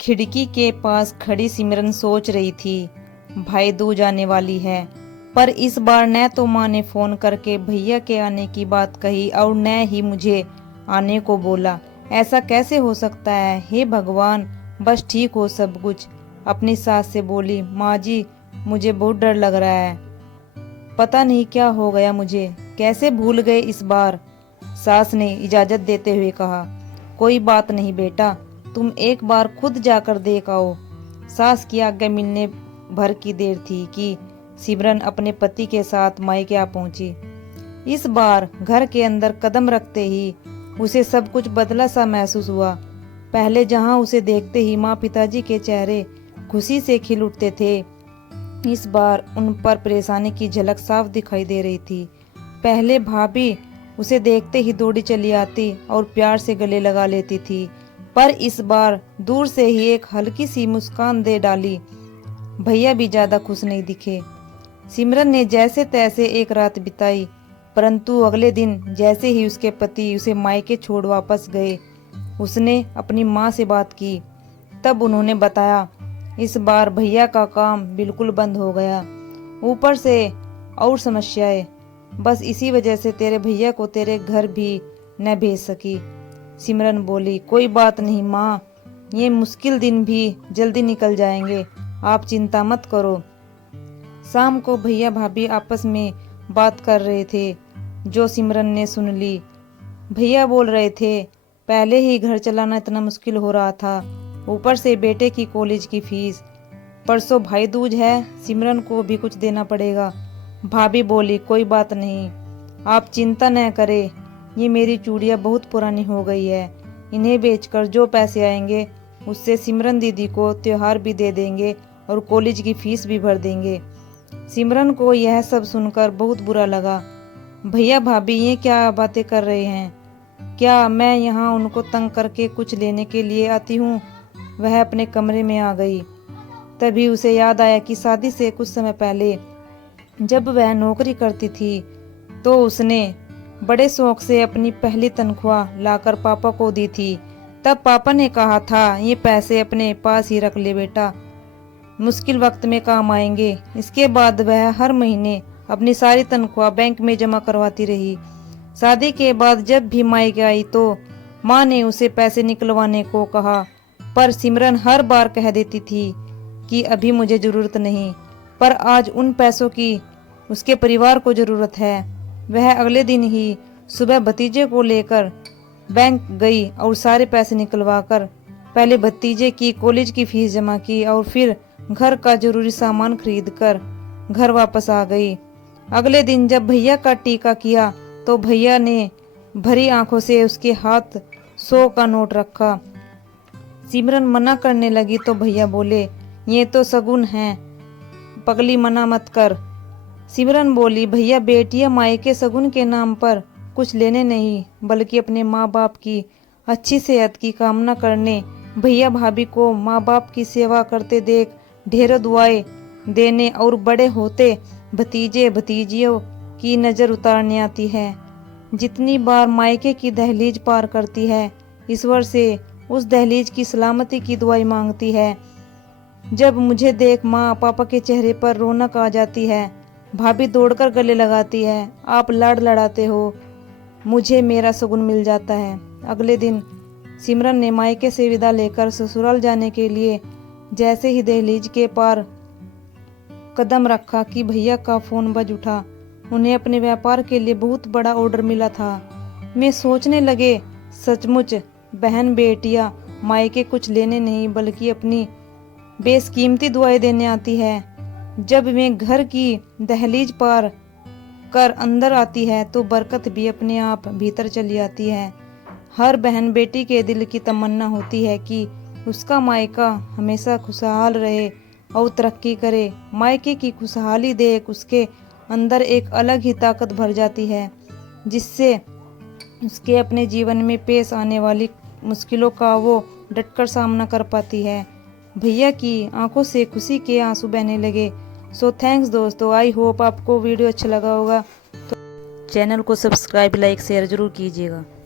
खिड़की के पास खड़ी सिमरन सोच रही थी, भाई दूज आने वाली है। पर इस बार न तो माँ ने फोन करके भैया के आने की बात कही और न ही मुझे आने को बोला। ऐसा कैसे हो सकता है? हे भगवान, बस ठीक हो सब कुछ। अपनी सास से बोली, माँ जी मुझे बहुत डर लग रहा है, पता नहीं क्या हो गया मुझे, कैसे भूल गए इस बार। सास ने इजाजत देते हुए कहा, कोई बात नहीं बेटा, तुम एक बार खुद जाकर देख आओ। सास की आज्ञा मिलने भर की देर थी कि सिमरन अपने पति के साथ मायके आ पहुंची। इस बार घर के अंदर कदम रखते ही उसे सब कुछ बदला सा महसूस हुआ। पहले जहां उसे देखते ही माँ पिताजी के चेहरे खुशी से खिल उठते थे, इस बार उन पर परेशानी की झलक साफ दिखाई दे रही थी। पहले भाभी उसे देखते ही दौड़ी चली आती और प्यार से गले लगा लेती थी, पर इस बार दूर से ही एक हल्की सी मुस्कान दे डाली। भैया भी ज्यादा खुश नहीं दिखे। सिमरन ने जैसे तैसे एक रात बिताई, परंतु अगले दिन जैसे ही उसके पति उसे मायके छोड़ वापस गए, उसने अपनी माँ से बात की। तब उन्होंने बताया, इस बार भैया का काम बिल्कुल बंद हो गया, ऊपर से और समस्याएं, बस इसी वजह से तेरे भैया को तेरे घर भी न भेज सकी। सिमरन बोली, कोई बात नहीं माँ, ये मुश्किल दिन भी जल्दी निकल जाएंगे, आप चिंता मत करो। शाम को भैया भाभी आपस में बात कर रहे थे, जो सिमरन ने सुन ली। भैया बोल रहे थे, पहले ही घर चलाना इतना मुश्किल हो रहा था, ऊपर से बेटे की कॉलेज की फीस, परसों भाई दूज है, सिमरन को भी कुछ देना पड़ेगा। भाभी बोली, कोई बात नहीं, आप चिंता न करें, ये मेरी चूड़ियाँ बहुत पुरानी हो गई है, इन्हें बेचकर जो पैसे आएंगे उससे सिमरन दीदी को त्योहार भी दे देंगे और कॉलेज की फीस भी भर देंगे। सिमरन को यह सब सुनकर बहुत बुरा लगा। भैया भाभी ये क्या बातें कर रहे हैं? क्या मैं यहाँ उनको तंग करके कुछ लेने के लिए आती हूँ? वह अपने कमरे में आ गई। तभी उसे याद आया कि शादी से कुछ समय पहले जब वह नौकरी करती थी तो उसने बड़े शौक से अपनी पहली तनख्वाह लाकर पापा को दी थी। तब पापा ने कहा था, ये पैसे अपने पास ही रख ले बेटा, मुश्किल वक्त में काम आएंगे। इसके बाद वह हर महीने अपनी सारी तनख्वाह बैंक में जमा करवाती रही। शादी के बाद जब भी मायके आई तो माँ ने उसे पैसे निकलवाने को कहा, पर सिमरन हर बार कह देती थी कि अभी मुझे जरूरत नहीं। पर आज उन पैसों की उसके परिवार को जरूरत है। वह अगले दिन ही सुबह भतीजे को लेकर बैंक गई और सारे पैसे निकलवाकर पहले भतीजे की कॉलेज की फीस जमा की और फिर घर का जरूरी सामान खरीद कर घर वापस आ गई। अगले दिन जब भैया का टीका किया तो भैया ने भरी आंखों से उसके हाथ 100 का नोट रखा। सिमरन मना करने लगी तो भैया बोले, ये तो शगुन है, पगली मना मत कर। सिमरन बोली, भैया बेटियां मायके शगुन के नाम पर कुछ लेने नहीं बल्कि अपने माँ बाप की अच्छी सेहत की कामना करने, भैया भाभी को माँ बाप की सेवा करते देख ढेरों दुआएं देने और बड़े होते भतीजे भतीजियों की नज़र उतारने आती है। जितनी बार मायके की दहलीज पार करती है, ईश्वर से उस दहलीज की सलामती की दुआएं मांगती है। जब मुझे देख माँ पापा के चेहरे पर रौनक आ जाती है, भाभी दौड़कर गले लगाती है, आप लाड़ लड़ाते हो, मुझे मेरा सुकून मिल जाता है। अगले दिन सिमरन ने मायके से विदा लेकर ससुराल जाने के लिए जैसे ही दहलीज के पार कदम रखा कि भैया का फोन बज उठा। उन्हें अपने व्यापार के लिए बहुत बड़ा ऑर्डर मिला था। मैं सोचने लगे, सचमुच बहन बेटियां मायके कुछ लेने नहीं बल्कि अपनी बेशकीमती दुआएं देने आती है। जब वे घर की दहलीज पार कर अंदर आती है तो बरकत भी अपने आप भीतर चली आती है। हर बहन बेटी के दिल की तमन्ना होती है कि उसका मायका हमेशा खुशहाल रहे और तरक्की करे। मायके की खुशहाली देख उसके अंदर एक अलग ही ताकत भर जाती है, जिससे उसके अपने जीवन में पेश आने वाली मुश्किलों का वो डटकर सामना कर पाती है। भैया की आंखों से खुशी के आंसू बहने लगे। सो थैंक्स दोस्तों, आई होप आपको वीडियो अच्छा लगा होगा। तो चैनल को सब्सक्राइब लाइक शेयर जरूर कीजिएगा।